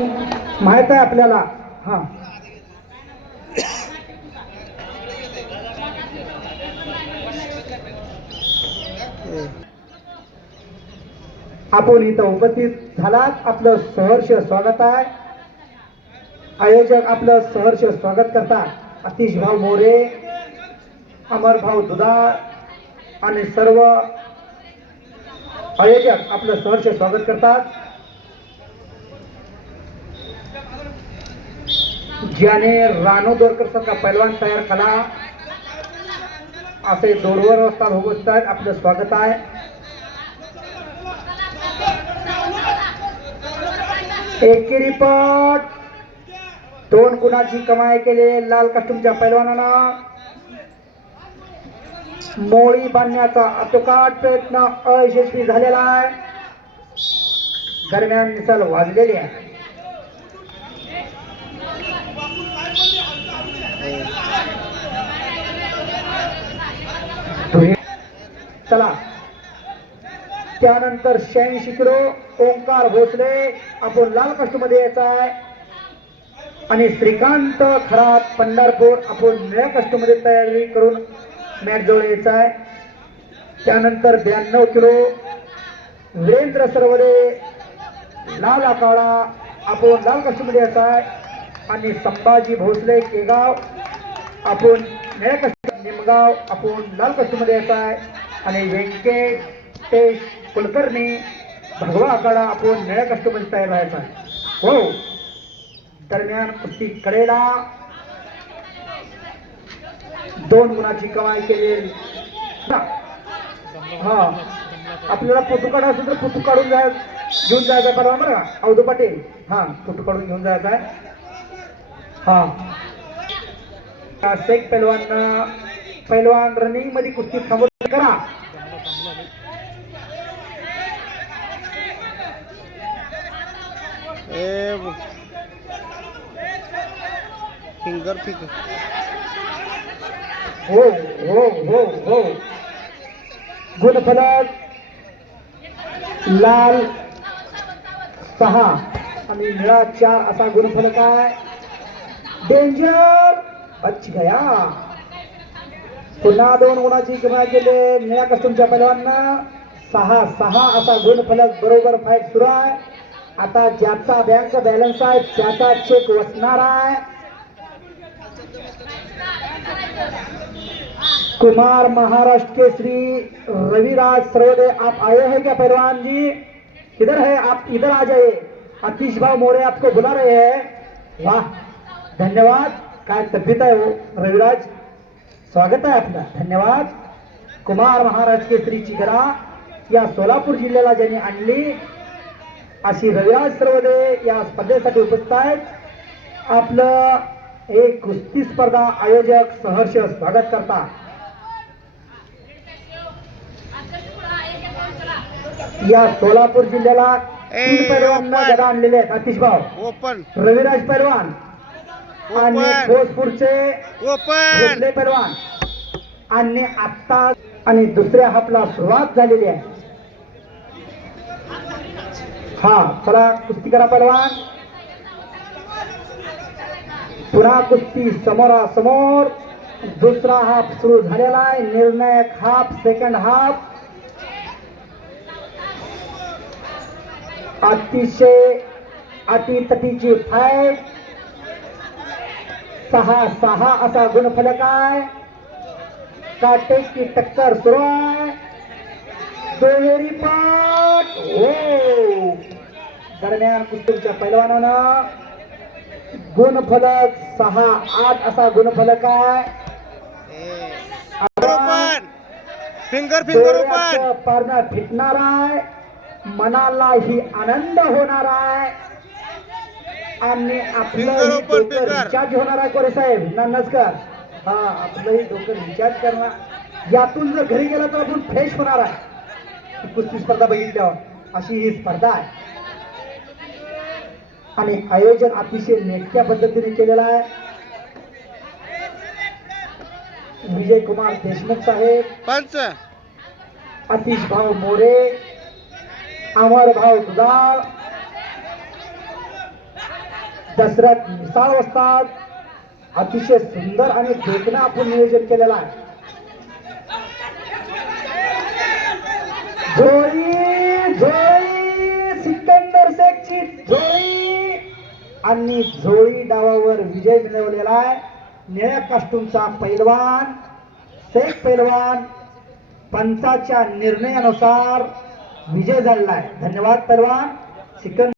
माहित आहे आपल्याला. हा आपण इथं उपस्थित झालात, आपलं सहर्ष स्वागत आहे. आयोजक आपलं सहर्ष स्वागत करतात. आतिश भाऊ मोरे, अमर भाऊ दुधाळ आणि सर्व आयोजक आपलं सहर्ष स्वागत करतात. ज्याने राणू दोरकर सारखा पैलवान तयार केला असे दोरवर असतात होतात, आपलं स्वागत आहे. एकेरी पट 2 गुणाची कमाई केली लाल कस्टूमच्या पैलवानानं. मोळी बांधण्याचा अतोकाट प्रयत्न अयशस्वी झालेला आहे. दरम्यान मिसाल वाजलेली आहे. चला, त्यानंतर 86 किलो ओंकार भोसले आपण लाल कष्ट मध्ये यायचा आहे आणि श्रीकांत खरात पंढरपूर आपण निळ्या कष्ट मध्ये तयारी करून मॅच जवळ यायचा आहे. त्यानंतर 92 किलो वीरेंद्र सरवडे लाल आखाडा आपण लाल कष्ट मध्ये यायचा आहे आणि संभाजी भोसले केगाव आपण निळ्या कष्ट, निमगाव आपण लाल कष्ट मध्ये यायचा आहे आणि व्यंकटेश कुलकर्णी भगवा आखाडा आपण निळ्या कष्ट मध्ये तयार राहायचा आहे. हो, दरम्यान कुस्ती कडेला 2 गुणाची कमाई केली. हा, आपल्याला फोटो काढा असेल तर फोटो काढून घेऊन जायचा आहे बरोबर का अवधू पाटील. हा, फोटो काढून घेऊन जायचा आहे. हा, शेख पैलवान रनिंग मध्ये कुस्ती थांबवून करा. फिंगर फिंगर हो हो हो हो, गुणफलक लाल 6 आणि निळा 4 असा गुणफलक आहे. डेंजर बच गया. पुन्हा 2 गुणाची कमाई केली निळ्या कस्टमच्या पैलवांना. 6-6 असा गुणफलक बरोबर फाईट सुरू आहे. आता ज्याचा बँक बॅलन्स आहे त्याचा चेक वसणार आहे. कुमार महाराष्ट्र केसरी रविराज सरवदे आप आए हैं क्या पहलवान जी? किधर है आप? इधर आ जाइए. आतिश भाव मोरे आपको बुला रहे हैं. वाह, धन्यवाद. काय तब्येत आहे हो रविराज? स्वागत आहे आपलं. धन्यवाद. कुमार महाराष्ट्र केसरीची गरा या सोलापूर जिल्ह्याला ज्यांनी आणली अशी रविराज सरवदे या स्पर्धेसाठी उपस्थित आहेत. आपलं एक कुस्ती स्पर्धा आयोजक सहर्ष स्वागत करतात. या सोलापूर जिल्ह्याला 3 पैलवानांना गदा आणलेले आहेत. आतिश भाऊ, ओपन रविराज पैलवान आणि भोजपूरचे भोसले पैलवान आणि आत्ता आणि दुसऱ्या हाफला सुरुवात झालेली आहे. हा, चला कुस्ती करा पैलवान. पुन्हा कुस्ती समोरासमोर. दुसरा हाफ सुरू झालेला आहे. निर्णायक हाफ, सेकंड हाफ. अतिशय अटीतटीची फाईट. 6-6 असा गुणफलक आहे. काटेकी टक्कर सुरू आहे. दुहेरी पाट. हो, दरम्यान कुस्तीच्या पैलवानानं गुणफलक 6-8 असा गुणफलक आहे. फिंगर फिंगर ओपन पारणा फिटणार आहे. मनालाही आनंद होणार आहे आणि आपलं डोकं रिचार्ज होणार आहे. कोरे साहेब नमस्कार. हा, आपलंही डोकं रिचार्ज करणार. यातून जर घरी गेला तर आपण फ्रेश होणार आहे. कुस्ती स्पर्धा बघितल्यावर अशी ही स्पर्धा आहे आणि आयोजन अतिशय नेटक्या पद्धतीने केलेला आहे. विजय कुमार देशमुख साहेब, पंच आतिश भाऊ मोरे, अमर भाऊ दुधाळ दशरथ मिसाळ वस्ताद. अतिशय सुंदर आणि देखणं आपण नियोजन केलेलं आहे. झोळी झोळी सिकंदर शेखची झोळी आणि झोळी डावावर विजय मिळवलेला आहे. निळ्या कास्टूमचा पैलवान शेख पैलवान पंचाच्या निर्णयानुसार विजय झालेला आहे. धन्यवाद पैलवान. सिकंदर